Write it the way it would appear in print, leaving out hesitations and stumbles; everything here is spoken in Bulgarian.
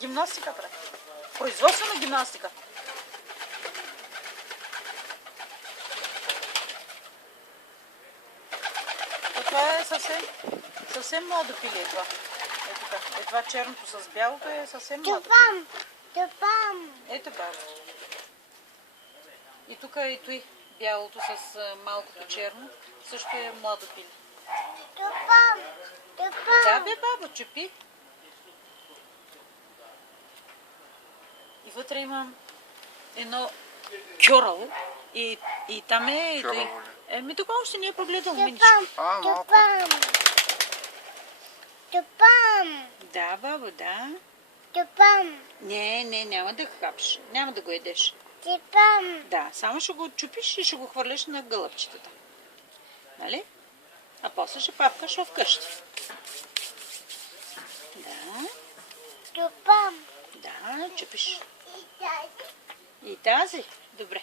Гимнастика прави. Производствена гимнастика. Това е съвсем младо пиле това. Ето така. Това черното с бялото е съвсем младо. Ето бабо. И тук е и бялото с малкото черно. Също е младо пиле. Да бе, бабо, чупи. И вътре имам едно кьорало и там е... Еми, тук още не е прогледал миничко. Да, бабо, да. Не, няма да хапиш. Няма да го едеш. Да, само ще го чупиш и ще го хвърляш на гълъбчетата. Нали? А после ще папкаш в къщи. Да. Да, чупиш. И тази? Добре.